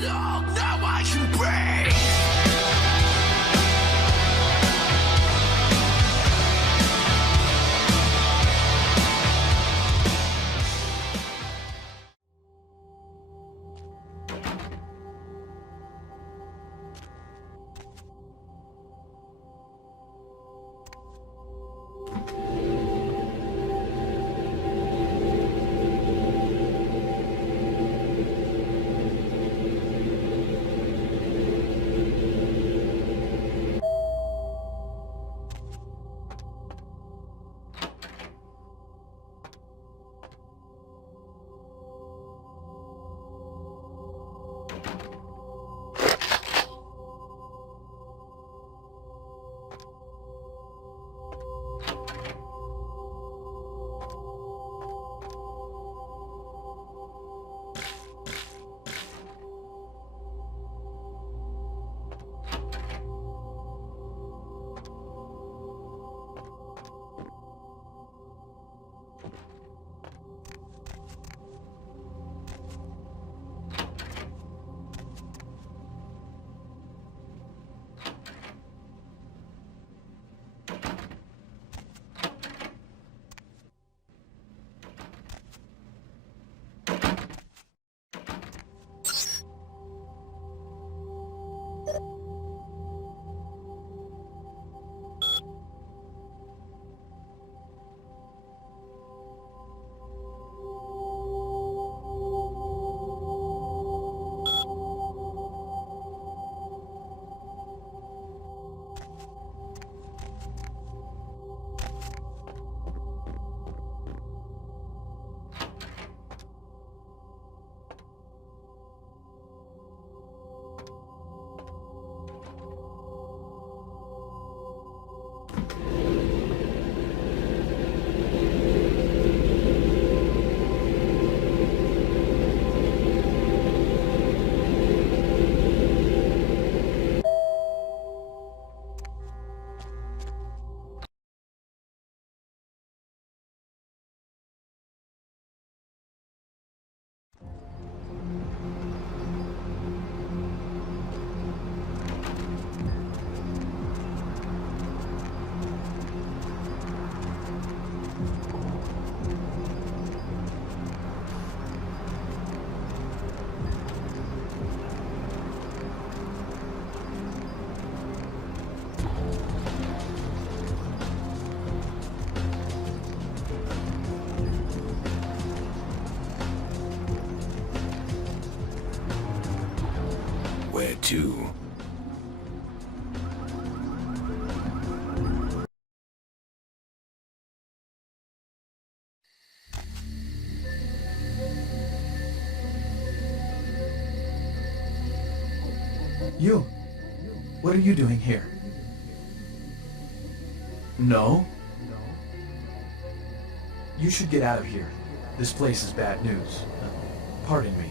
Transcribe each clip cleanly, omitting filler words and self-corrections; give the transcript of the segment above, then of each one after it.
Now I can breathe. Where to? You! What are you doing here? No? You should get out of here. This place is bad news. Pardon me.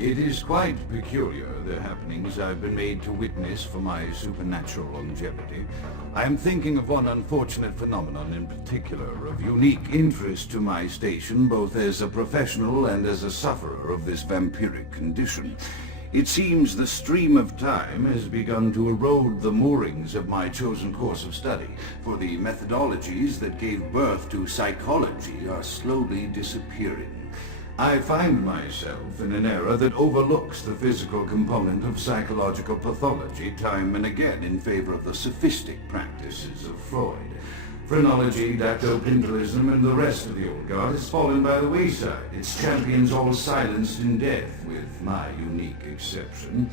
It is quite peculiar, the happenings I've been made to witness for my supernatural longevity. I am thinking of one unfortunate phenomenon in particular, of unique interest to my station, both as a professional and as a sufferer of this vampiric condition. It seems the stream of time has begun to erode the moorings of my chosen course of study, for the methodologies that gave birth to psychology are slowly disappearing. I find myself in an era that overlooks the physical component of psychological pathology time and again in favor of the sophistic practices of Freud. Phrenology, dactylpintolism, and the rest of the old guard has fallen by the wayside, its champions all silenced in death, with my unique exception.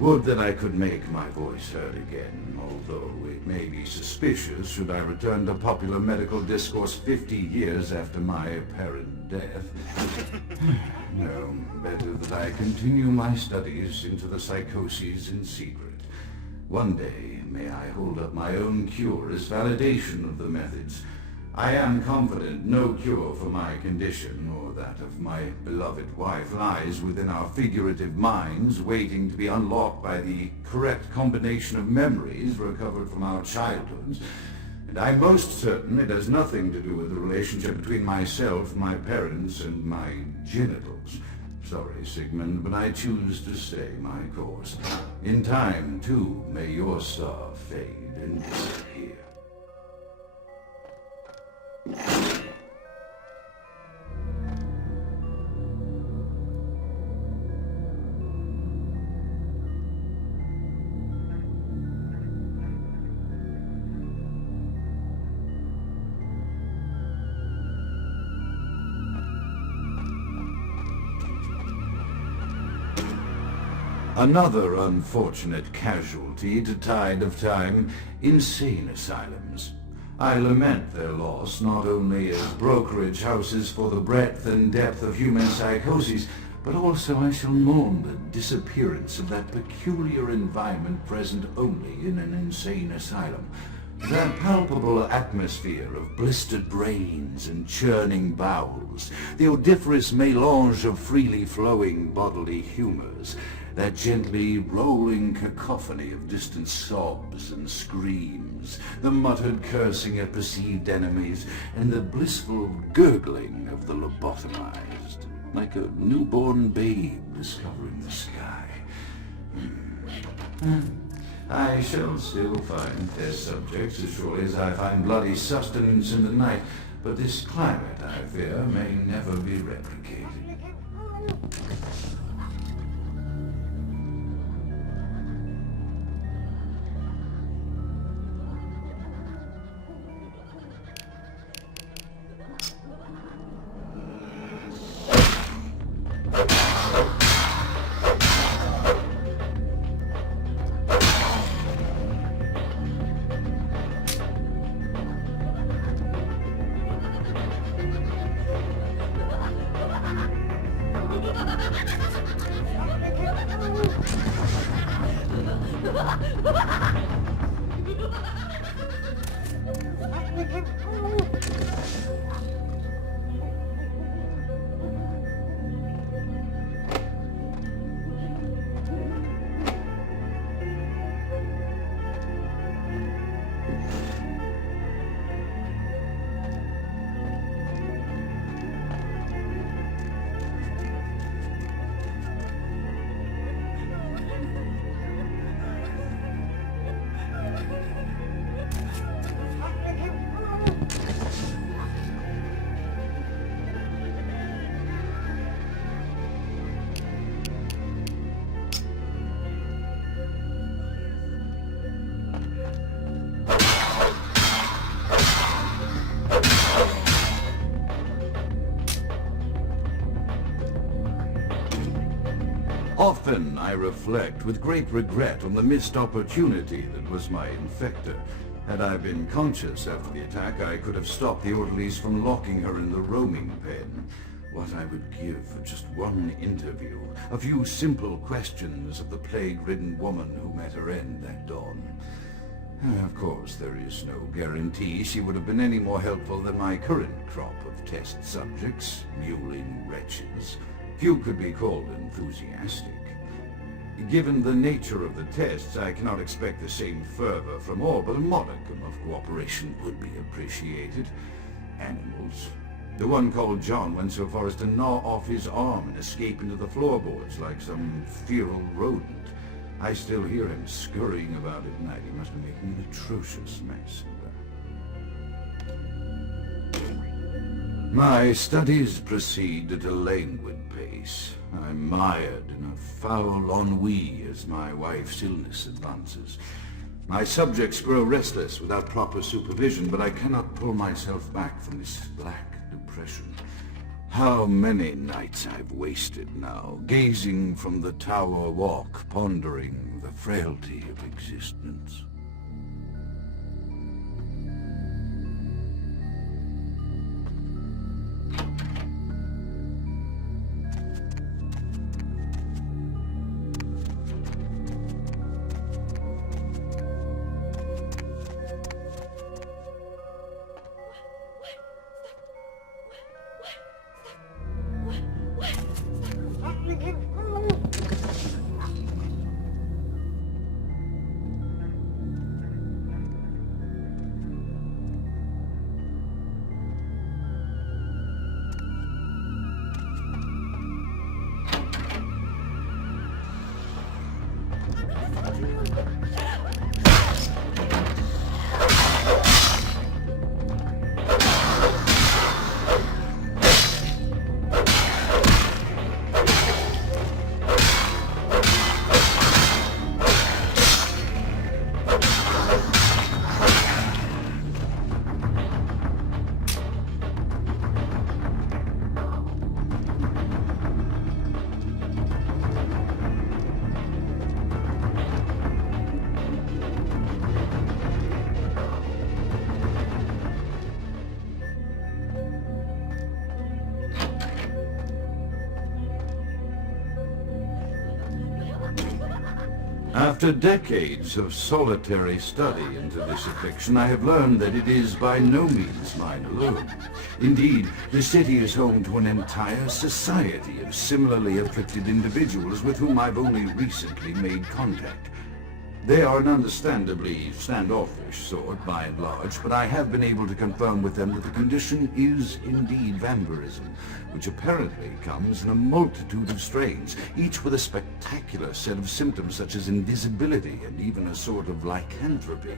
Would that I could make my voice heard again, although it may be suspicious should I return to popular medical discourse 50 years after my apparent death. No, better that I continue my studies into the psychoses in secret. One day, may I hold up my own cure as validation of the methods. I am confident no cure for my condition, or that of my beloved wife, lies within our figurative minds, waiting to be unlocked by the correct combination of memories recovered from our childhoods. And I'm most certain it has nothing to do with the relationship between myself, my parents, and my genitals. Sorry, Sigmund, but I choose to stay my course. In time, too, may your star fade and disappear. Another unfortunate casualty to tide of time, insane asylums. I lament their loss not only as brokerage houses for the breadth and depth of human psychoses, but also I shall mourn the disappearance of that peculiar environment present only in an insane asylum. That palpable atmosphere of blistered brains and churning bowels, the odoriferous melange of freely flowing bodily humors, that gently rolling cacophony of distant sobs and screams, the muttered cursing at perceived enemies, and the blissful gurgling of the lobotomized, like a newborn babe discovering the sky. I shall still find test subjects as surely as I find bloody sustenance in the night, but this climate, I fear, may never be replicated. Often I reflect with great regret on the missed opportunity that was my infector. Had I been conscious after the attack, I could have stopped the orderlies from locking her in the roaming pen. What I would give for just one interview, a few simple questions of the plague-ridden woman who met her end that dawn. Of course, there is no guarantee she would have been any more helpful than my current crop of test subjects, mewling wretches. Few could be called enthusiastic. Given the nature of the tests, I cannot expect the same fervor from all, but a modicum of cooperation would be appreciated. Animals. The one called John went so far as to gnaw off his arm and escape into the floorboards like some feral rodent. I still hear him scurrying about at night. He must be making an atrocious mess. My studies proceed at a languid pace. I'm mired in a foul ennui as my wife's illness advances. My subjects grow restless without proper supervision, but I cannot pull myself back from this black depression. How many nights I've wasted now, gazing from the tower walk, pondering the frailty of existence. After decades of solitary study into this affliction, I have learned that it is by no means mine alone. Indeed, the city is home to an entire society of similarly afflicted individuals with whom I've only recently made contact. They are an understandably standoffish sort, by and large, but I have been able to confirm with them that the condition is indeed vampirism, which apparently comes in a multitude of strains, each with a spectacular set of symptoms such as invisibility and even a sort of lycanthropy.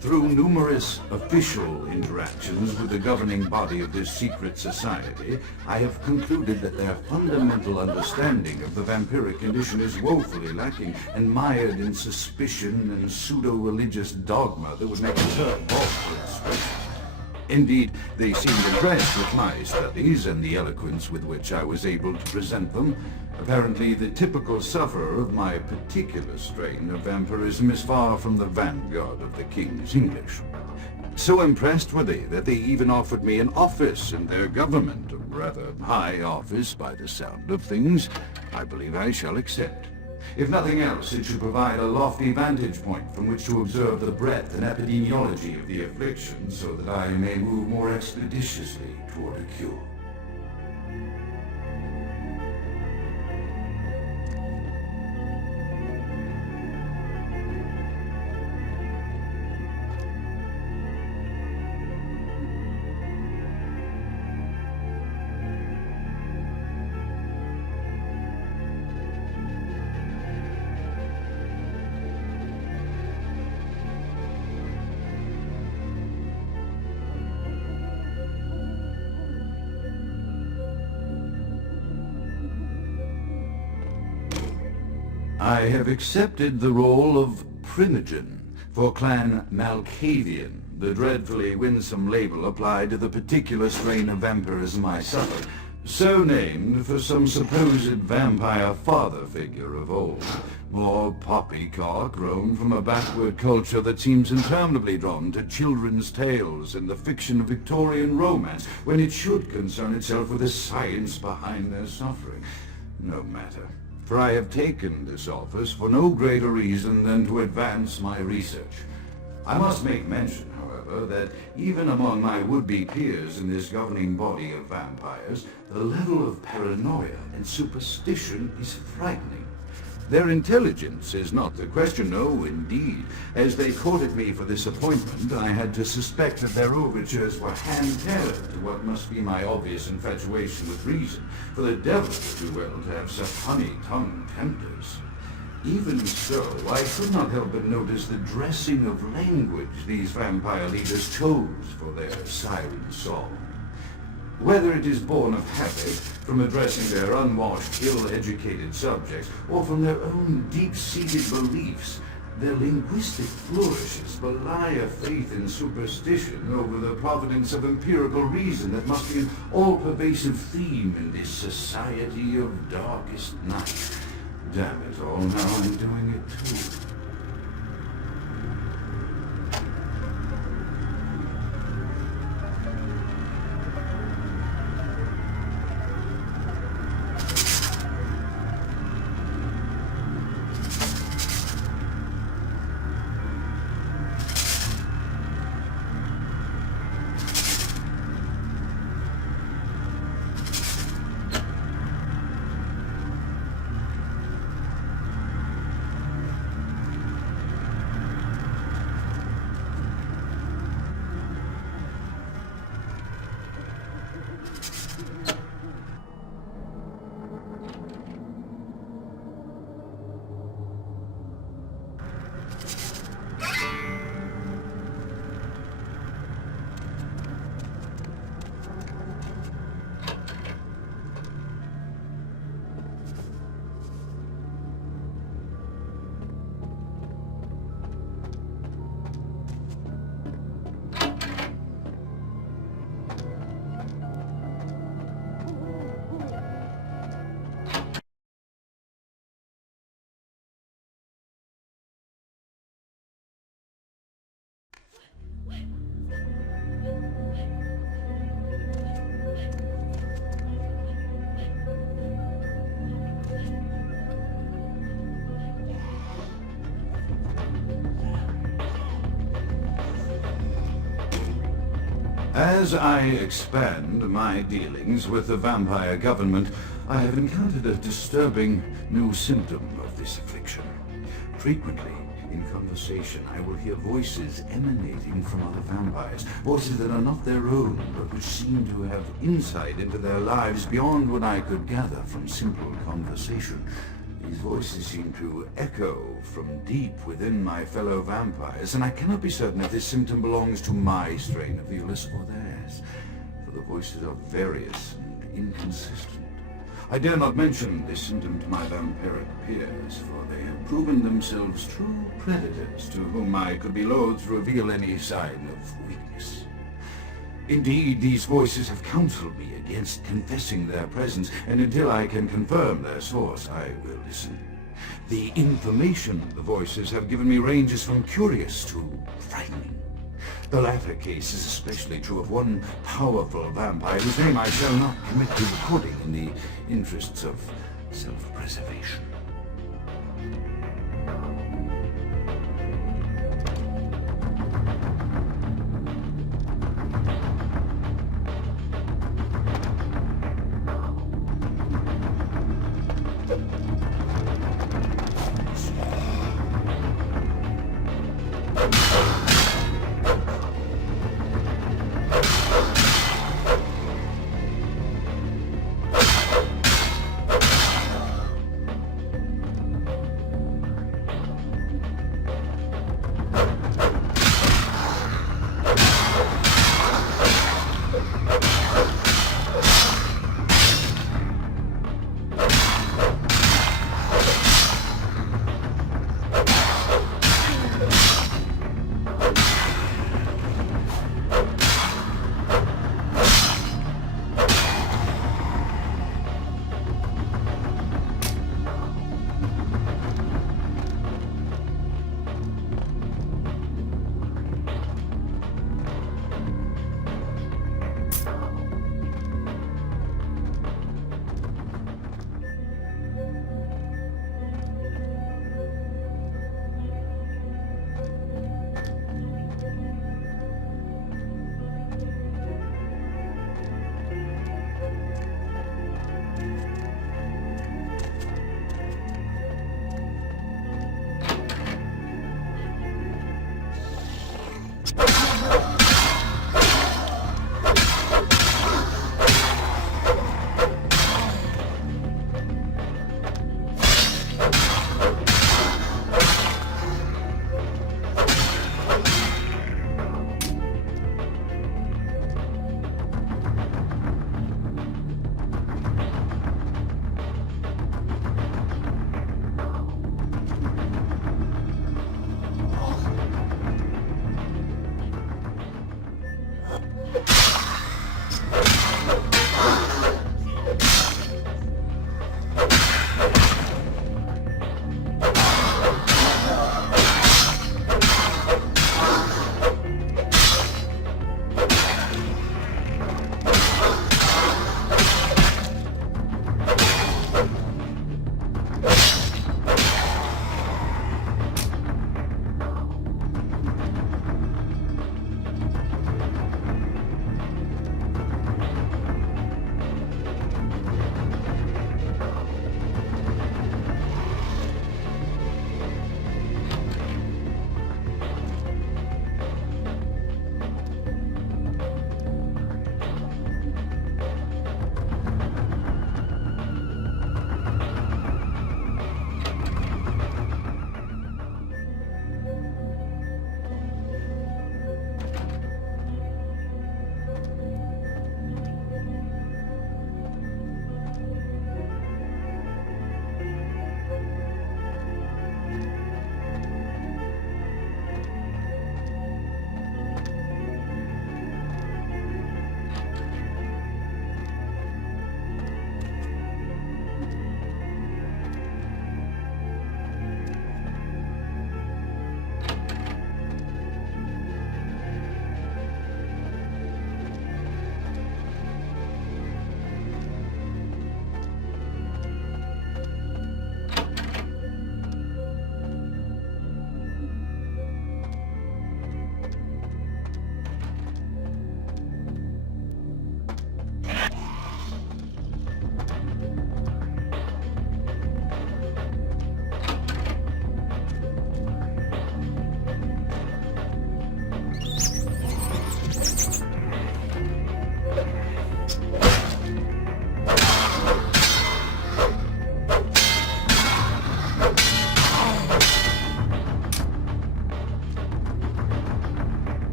Through numerous official interactions with the governing body of this secret society, I have concluded that their fundamental understanding of the vampiric condition is woefully lacking and mired in suspicion and pseudo-religious dogma that would make a third awkward. Indeed, they seemed impressed with my studies and the eloquence with which I was able to present them. Apparently, the typical sufferer of my particular strain of vampirism is far from the vanguard of the King's English. So impressed were they that they even offered me an office in their government, a rather high office by the sound of things. I believe I shall accept. If nothing else, it should provide a lofty vantage point from which to observe the breadth and epidemiology of the affliction, so that I may move more expeditiously toward a cure. I have accepted the role of Primogen for Clan Malkavian, the dreadfully winsome label applied to the particular strain of vampirism I suffered, so named for some supposed vampire father figure of old. More poppycock grown from a backward culture that seems interminably drawn to children's tales and the fiction of Victorian romance, when it should concern itself with the science behind their suffering. No matter. For I have taken this office for no greater reason than to advance my research. I must make mention, however, that even among my would-be peers in this governing body of vampires, the level of paranoia and superstition is frightening. Their intelligence is not the question, no, indeed. As they courted me for this appointment, I had to suspect that their overtures were hand-tailored to what must be my obvious infatuation with reason, for the devil would do well to have such honey-tongued tempters. Even so, I could not help but notice the dressing of language these vampire leaders chose for their siren song. Whether it is born of habit, from addressing their unwashed, ill-educated subjects, or from their own deep-seated beliefs, their linguistic flourishes belie a faith in superstition over the providence of empirical reason that must be an all-pervasive theme in this society of darkest night. Damn it all, now I'm doing it too. As I expand my dealings with the vampire government, I have encountered a disturbing new symptom of this affliction. Frequently, in conversation, I will hear voices emanating from other vampires, voices that are not their own, but which seem to have insight into their lives beyond what I could gather from simple conversation. These voices seem to echo from deep within my fellow vampires, and I cannot be certain if this symptom belongs to my strain of the illness or theirs, for the voices are various and inconsistent. I dare not mention this symptom to my vampiric peers, for they have proven themselves true predators to whom I could be loath to reveal any sign of weakness. Indeed, these voices have counseled me against confessing their presence, and until I can confirm their source, I will listen. The information the voices have given me ranges from curious to frightening. The latter case is especially true of one powerful vampire whose name I shall not commit to recording in the interests of self-preservation.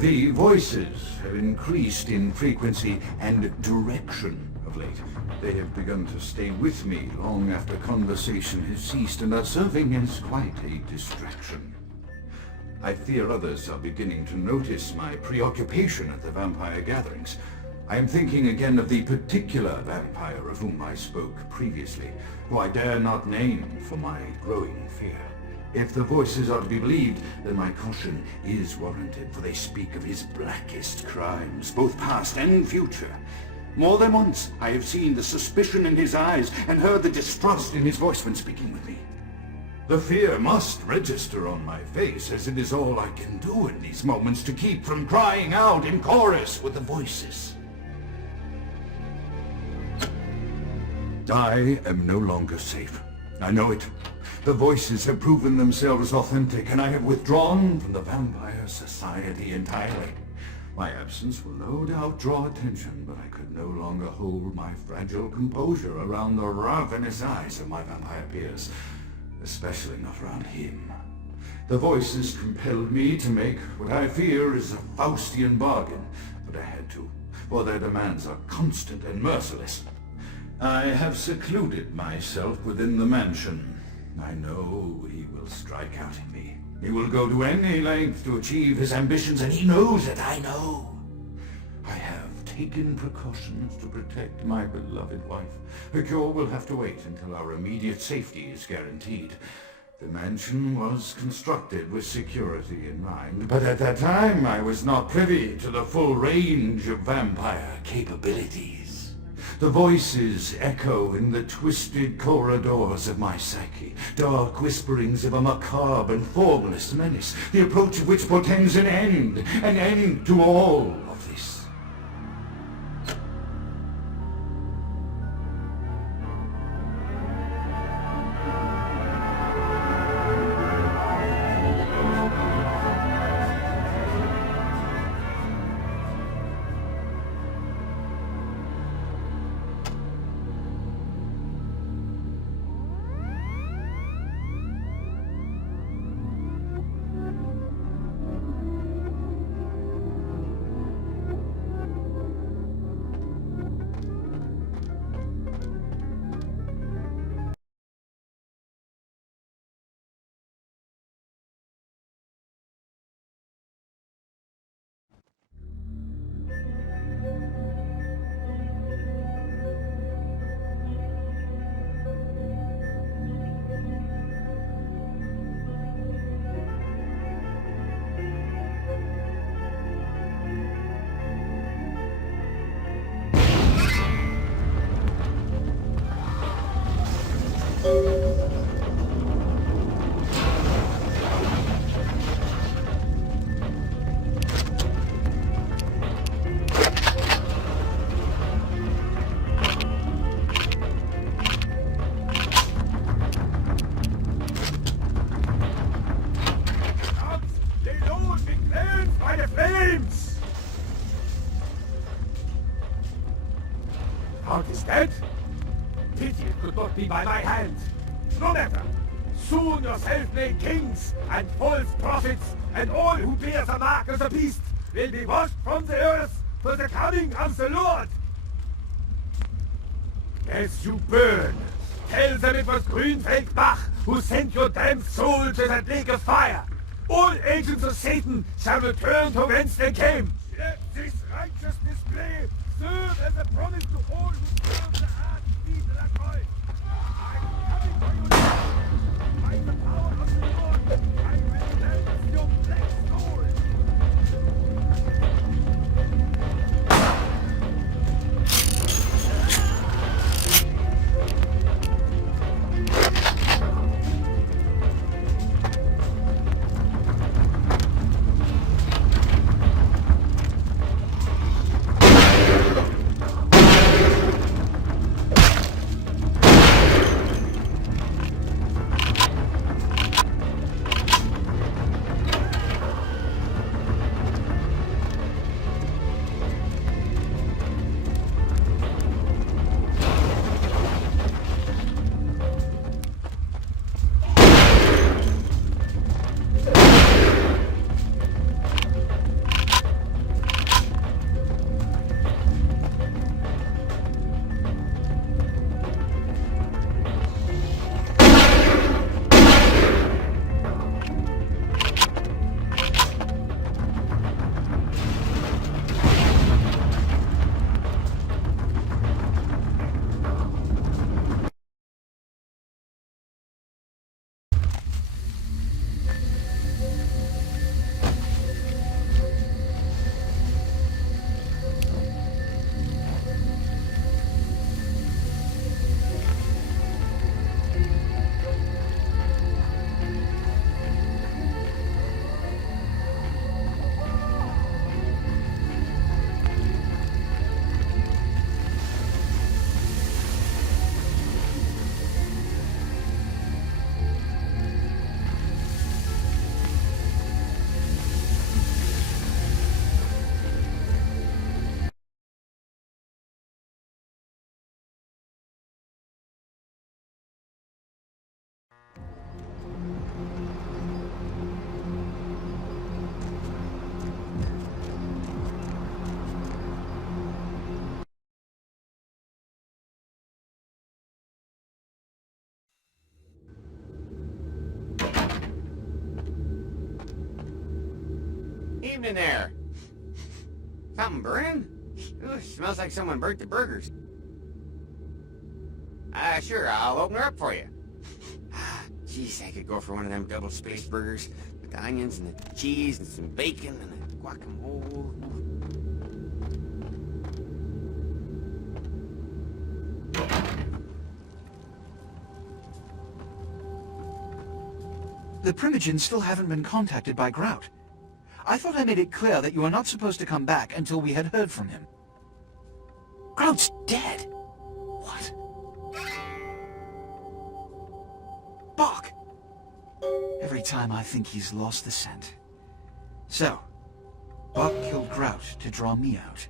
The voices have increased in frequency and direction of late. They have begun to stay with me long after conversation has ceased and are serving as quite a distraction. I fear others are beginning to notice my preoccupation at the vampire gatherings. I am thinking again of the particular vampire of whom I spoke previously, who I dare not name for my growing fear. If the voices are to be believed, then my caution is warranted, for they speak of his blackest crimes, both past and future. More than once I have seen the suspicion in his eyes and heard the distrust in his voice when speaking with me. The fear must register on my face, as it is all I can do in these moments to keep from crying out in chorus with the voices. I am no longer safe. I know it. The voices have proven themselves authentic, and I have withdrawn from the Vampire Society entirely. My absence will no doubt draw attention, but I could no longer hold my fragile composure around the ravenous eyes of my vampire peers, especially not around him. The voices compelled me to make what I fear is a Faustian bargain, but I had to, for their demands are constant and merciless. I have secluded myself within the mansion. I know he will strike out at me. He will go to any length to achieve his ambitions, and he knows it, I know. I have taken precautions to protect my beloved wife. Her cure will have to wait until our immediate safety is guaranteed. The mansion was constructed with security in mind, but at that time I was not privy to the full range of vampire capabilities. The voices echo in the twisted corridors of my psyche, dark whisperings of a macabre and formless menace, the approach of which portends an end to all of this. Grout is dead? Pity it could not be by my hand. No matter. Soon your self-made kings and false prophets and all who bear the mark of the beast will be washed from the earth for the coming of the Lord. As you burn, tell them it was Grünfeldbach who sent your damned soul to that lake of fire. All agents of Satan shall return to whence they came. Let this righteous display serve as a promise to all who serve the archfiend of God. I'm coming for you now. By the power of the Lord, I will dance your black soul. Evening there. Something burning? Ooh, smells like someone burnt the burgers. Sure, I'll open her up for you. Jeez, I could go for one of them double-spaced burgers with the onions and the cheese and some bacon and the guacamole. The Primogens still haven't been contacted by Grout. I thought I made it clear that you were not supposed to come back until we had heard from him. Grout's dead! What? Bach! Every time I think he's lost the scent. So, Bach killed Grout to draw me out.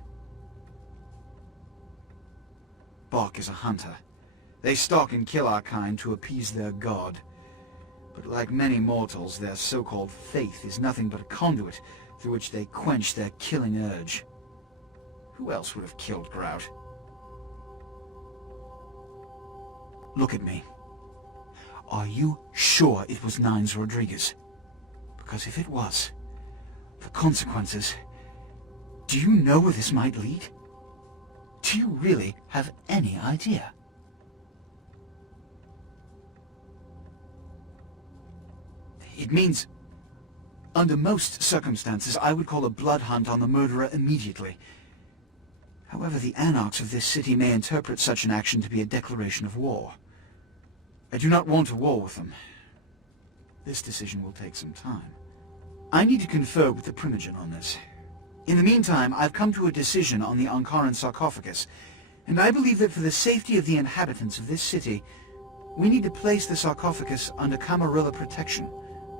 Bach is a hunter. They stalk and kill our kind to appease their god. But like many mortals, their so-called faith is nothing but a conduit through which they quench their killing urge. Who else would have killed Grout? Look at me. Are you sure it was Nines Rodriguez? Because if it was, the consequences... Do you know where this might lead? Do you really have any idea? It means, under most circumstances, I would call a blood hunt on the murderer immediately. However, the anarchs of this city may interpret such an action to be a declaration of war. I do not want a war with them. This decision will take some time. I need to confer with the Primogen on this. In the meantime, I've come to a decision on the Ankaran sarcophagus, and I believe that for the safety of the inhabitants of this city, we need to place the sarcophagus under Camarilla protection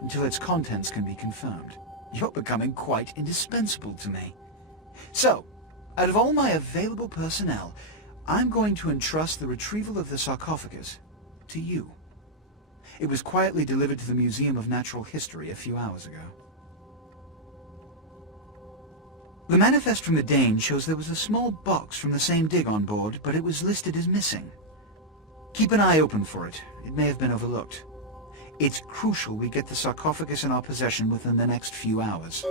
until its contents can be confirmed. You're becoming quite indispensable to me. So, out of all my available personnel, I'm going to entrust the retrieval of the sarcophagus to you. It was quietly delivered to the Museum of Natural History a few hours ago. The manifest from the Dane shows there was a small box from the same dig on board, but it was listed as missing. Keep an eye open for it. It may have been overlooked. It's crucial we get the sarcophagus in our possession within the next few hours.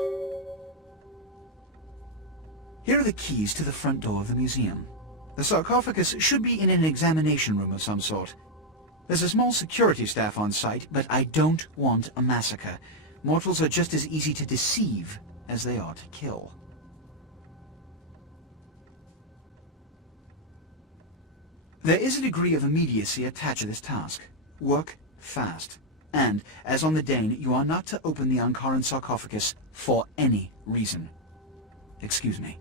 Here are the keys to the front door of the museum. The sarcophagus should be in an examination room of some sort. There's a small security staff on site, but I don't want a massacre. Mortals are just as easy to deceive as they are to kill. There is a degree of immediacy attached to this task. Work fast. And, as on the Dane, you are not to open the Ankaran sarcophagus for any reason. Excuse me.